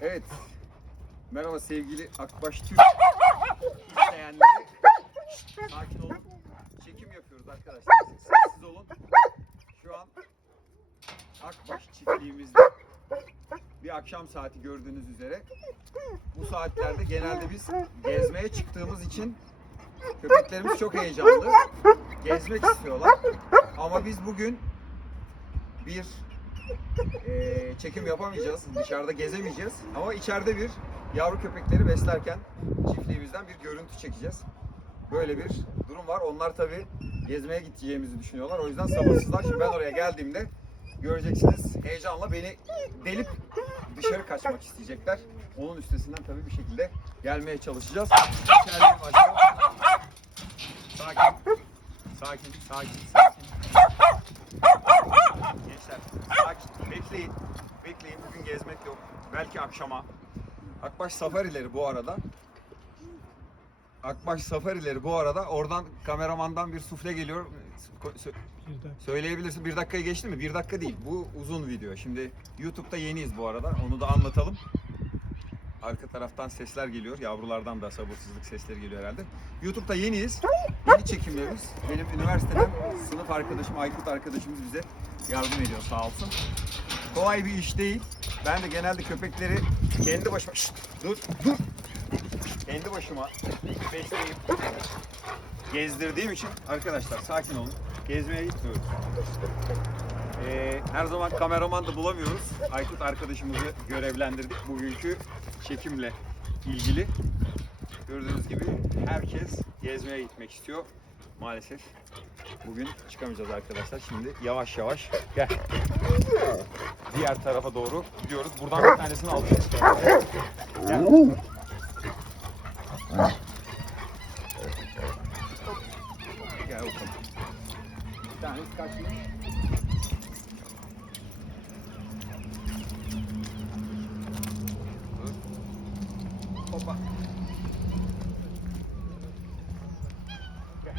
Evet. Merhaba sevgili Akbaş Türk izleyenleri. Sakin olun. Çekim yapıyoruz arkadaşlar. Sessiz olun. Şu an Akbaş çiftliğimizde bir akşam saati gördüğünüz üzere. Bu saatlerde genelde biz gezmeye çıktığımız için köpeklerimiz çok heyecanlı. Gezmek istiyorlar. Ama biz bugün bir eee, çekim yapamayacağız. Dışarıda gezemeyeceğiz. Ama içeride bir yavru köpekleri beslerken çiftliğimizden bir görüntü çekeceğiz. Böyle bir durum var. Onlar tabii gezmeye gideceğimizi düşünüyorlar. O yüzden sabırsızlar. Şimdi ben oraya geldiğimde göreceksiniz heyecanla beni delip dışarı kaçmak isteyecekler. Onun üstesinden tabii bir şekilde gelmeye çalışacağız. İçerideyim. Sakin. Sakin, sakin, sakin. Gençler sakin. Bekleyin. Bekleyin. Bugün gezmek yok. Belki akşama. Akbaş safarileri bu arada. Akbaş safarileri bu arada. Oradan kameramandan bir sufle geliyor. Sö- Söyleyebilirsin. Bir dakikayı geçti mi? Bir dakika değil. Bu uzun video. Şimdi YouTube'da yeniyiz bu arada. Onu da anlatalım. Arka taraftan sesler geliyor. Yavrulardan da sabırsızlık sesleri geliyor herhalde. YouTube'da yeniyiz. Yeni çekimlerimiz. Benim üniversiteden sınıf arkadaşım Aykut arkadaşımız bize yardım ediyor sağ olsun. Kolay bir iş değil. Ben de genelde köpekleri kendi başıma... Şşt, dur, dur. Kendi başıma besleyip gezdirdiğim için arkadaşlar sakin olun. Gezmeye gitmiyoruz. Ee, her zaman kameraman da bulamıyoruz. Aykut arkadaşımızı görevlendirdik bugünkü çekimle ilgili. Gördüğünüz gibi herkes gezmeye gitmek istiyor. Maalesef bugün çıkamayacağız arkadaşlar. Şimdi yavaş yavaş gel. Diğer tarafa doğru gidiyoruz. Buradan bir tanesini alacağız. Gel. Gel bakalım. Bir tanesi kaçmış. Dur. Hoppa. Gel.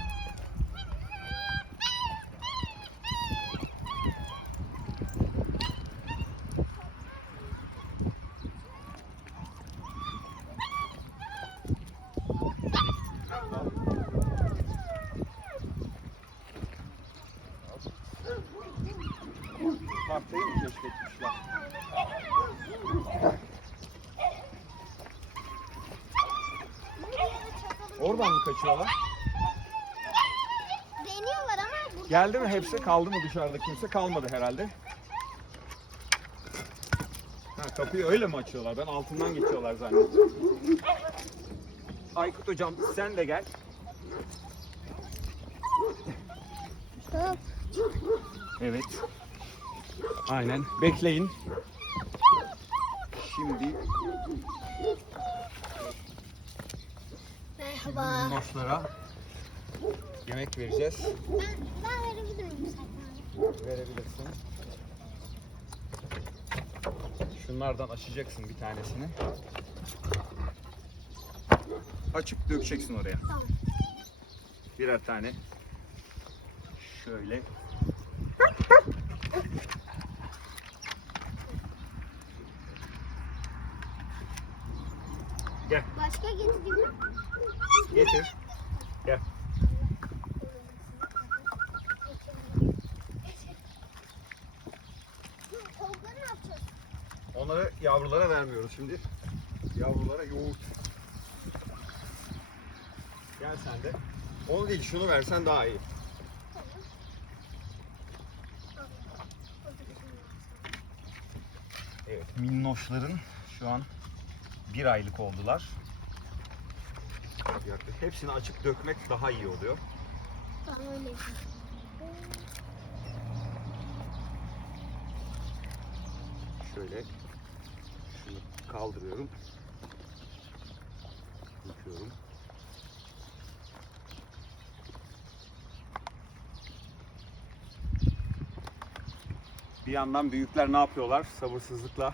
Martayı mı keşfetmişler? Oradan mı kaçıyorlar? Deniyorlar ama burada Geldi mi hepsi? Kaldı mı dışarıda kimse? Kalmadı herhalde. Ha, kapıyı öyle mi açıyorlar? Ben altından geçiyorlar zannettim. Aykut hocam sen de gel. Evet. Aynen. Bekleyin. Şimdi Merhaba. Noşlara yemek vereceğiz. Ben, ben verebilir miyim sen? Verebilirsin. Şunlardan açacaksın bir tanesini. Açıp dökeceksin oraya. Tamam. Birer tane. Şöyle. Gel, Başka getireyim mi? Getir. Gel. Onları yavrulara vermiyoruz şimdi. Yavrulara yoğurt. Gel sen de. Onu değil şunu versen daha iyi. Evet minnoşların şu an bir aylık oldular. Yaklaşık. Hepsini açık dökmek daha iyi oluyor. Tamam öyle. Şöyle şunu kaldırıyorum. Döküyorum. Bir yandan büyükler ne yapıyorlar? Sabırsızlıkla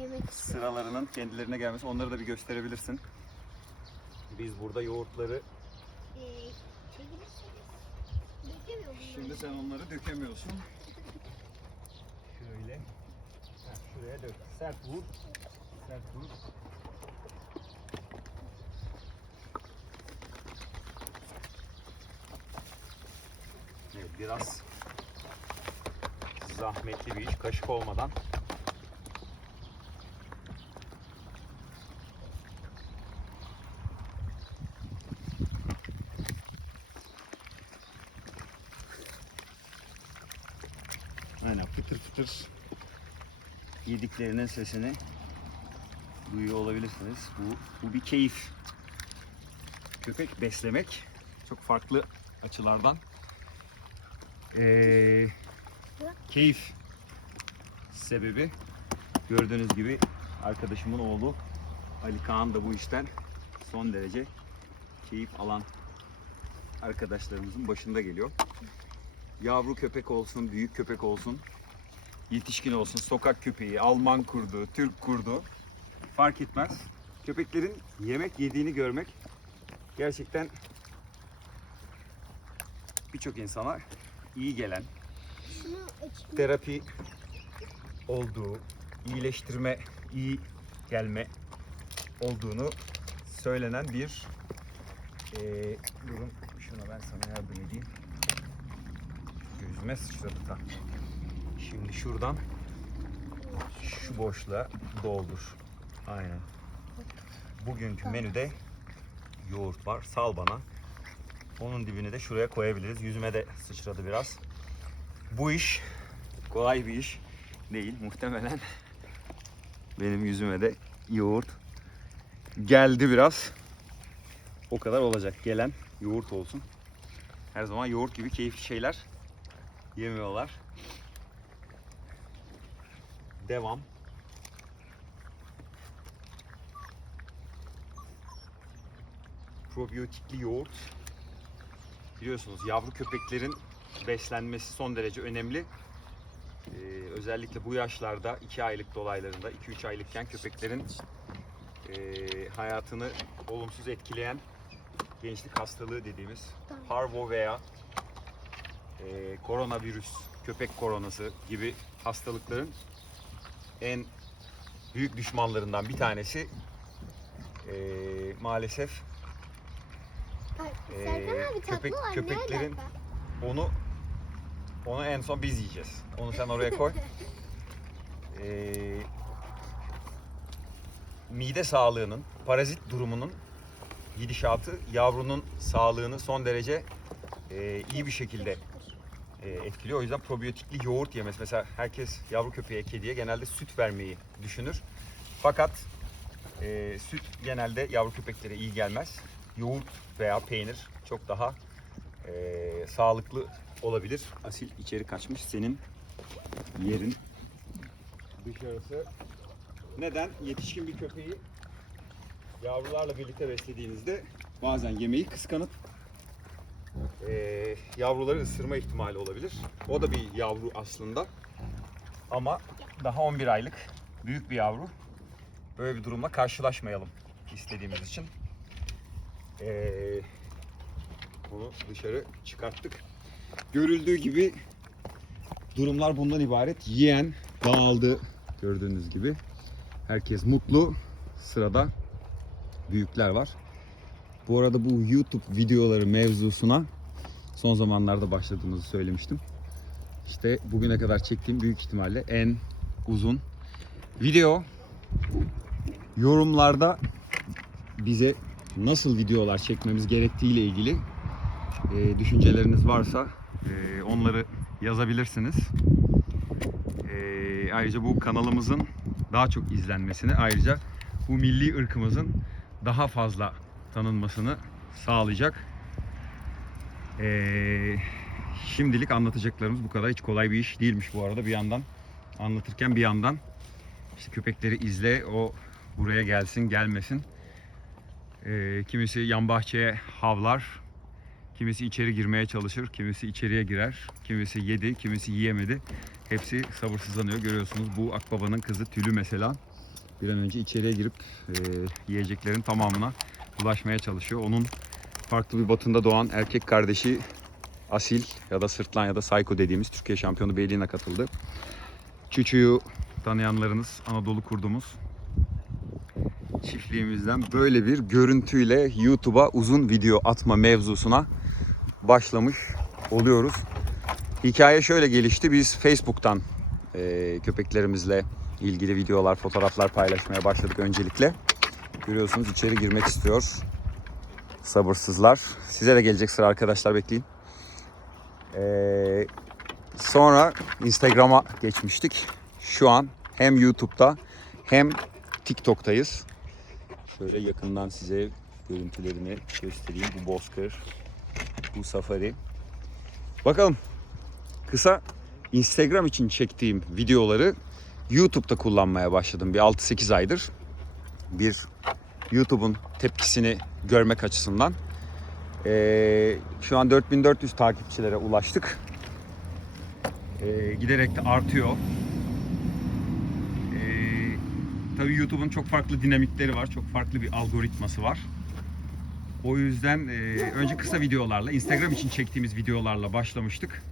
Yemek sıralarının kendilerine gelmesi. Onları da bir gösterebilirsin. Biz burada yoğurtları Ee. Şimdi sen onları dökemiyorsun. Şöyle. Ha, şuraya dök. Sert vur. Evet, biraz zahmetli bir iş. Kaşık olmadan Aynen fıtır fıtır yediklerinin sesini duyuyor olabilirsiniz. Bu, bu bir keyif. Köpek beslemek çok farklı açılardan ee, keyif sebebi. Gördüğünüz gibi arkadaşımın oğlu Ali Kaan da bu işten son derece keyif alan arkadaşlarımızın başında geliyor. Yavru köpek olsun, büyük köpek olsun, yetişkin olsun, sokak köpeği, Alman kurdu, Türk kurdu fark etmez. Köpeklerin yemek yediğini görmek gerçekten birçok insana iyi gelen, terapi olduğu, iyileştirme, iyi gelme olduğunu söylenen bir eee durun şuna ben sana yardım edeyim. Gözüme sıçradı tam. Şimdi şuradan şu boşluğa doldur. Aynen. Bugünkü menüde yoğurt var. Sal bana. Onun dibini de şuraya koyabiliriz. Yüzüme de sıçradı biraz. Bu iş kolay bir iş değil. Muhtemelen benim yüzüme de yoğurt geldi biraz. O kadar olacak. Gelen yoğurt olsun. Her zaman yoğurt gibi keyifli şeyler yemiyorlar. Devam. Probiyotikli yoğurt. Biliyorsunuz yavru köpeklerin beslenmesi son derece önemli. Ee, özellikle bu yaşlarda 2 aylık dolaylarında 2-3 aylıkken köpeklerin ee, hayatını olumsuz etkileyen gençlik hastalığı dediğimiz parvo veya ee, koronavirüs, köpek koronası gibi hastalıkların en büyük düşmanlarından bir tanesi ee, maalesef tatlı köpek- köpeklerin- onu onu en son biz yiyeceğiz. Onu sen oraya koy. Ee, mide sağlığının, parazit durumunun gidişatı yavrunun sağlığını son derece e, iyi bir şekilde e, etkiliyor. O yüzden probiyotikli yoğurt yemesi. Mesela herkes yavru köpeğe, kediye genelde süt vermeyi düşünür. Fakat e, süt genelde yavru köpeklere iyi gelmez. Yoğurt veya peynir çok daha e, sağlıklı olabilir. Asil içeri kaçmış. Senin yerin dışarısı. Neden? Yetişkin bir köpeği yavrularla birlikte beslediğinizde bazen yemeği kıskanıp e, yavruları ısırma ihtimali olabilir. O da bir yavru aslında. Ama daha 11 aylık büyük bir yavru. Böyle bir durumla karşılaşmayalım istediğimiz için. E, bunu dışarı çıkarttık. Görüldüğü gibi durumlar bundan ibaret. Yiyen dağıldı gördüğünüz gibi. Herkes mutlu. Sırada büyükler var. Bu arada bu YouTube videoları mevzusuna son zamanlarda başladığımızı söylemiştim. İşte bugüne kadar çektiğim büyük ihtimalle en uzun video. Yorumlarda bize nasıl videolar çekmemiz gerektiği ile ilgili e, düşünceleriniz varsa e, onları yazabilirsiniz. E, ayrıca bu kanalımızın daha çok izlenmesini, ayrıca bu milli ırkımızın daha fazla tanınmasını sağlayacak. E, şimdilik anlatacaklarımız bu kadar. Hiç kolay bir iş değilmiş bu arada bir yandan. Anlatırken bir yandan işte köpekleri izle, o buraya gelsin, gelmesin. E, kimisi yan bahçeye havlar, Kimisi içeri girmeye çalışır, kimisi içeriye girer, kimisi yedi, kimisi yiyemedi. Hepsi sabırsızlanıyor. Görüyorsunuz bu akbabanın kızı Tülü mesela bir an önce içeriye girip e, yiyeceklerin tamamına ulaşmaya çalışıyor. Onun farklı bir batında doğan erkek kardeşi Asil ya da Sırtlan ya da Sayko dediğimiz Türkiye şampiyonu beyliğine katıldı. Çüçü'yü tanıyanlarınız Anadolu kurdumuz çiftliğimizden böyle bir görüntüyle YouTube'a uzun video atma mevzusuna başlamış oluyoruz. Hikaye şöyle gelişti. Biz Facebook'tan e, köpeklerimizle ilgili videolar, fotoğraflar paylaşmaya başladık öncelikle. Görüyorsunuz içeri girmek istiyor. Sabırsızlar. Size de gelecek sıra arkadaşlar bekleyin. Ee, sonra Instagram'a geçmiştik. Şu an hem YouTube'da hem TikTok'tayız. Şöyle yakından size görüntülerini göstereyim. Bu bozkır, bu safari. Bakalım kısa Instagram için çektiğim videoları YouTube'da kullanmaya başladım bir 6-8 aydır. Bir YouTube'un tepkisini görmek açısından. Ee, şu an 4400 takipçilere ulaştık. Ee, giderek de artıyor. Ee, tabii YouTube'un çok farklı dinamikleri var. Çok farklı bir algoritması var. O yüzden e, önce kısa videolarla, Instagram için çektiğimiz videolarla başlamıştık.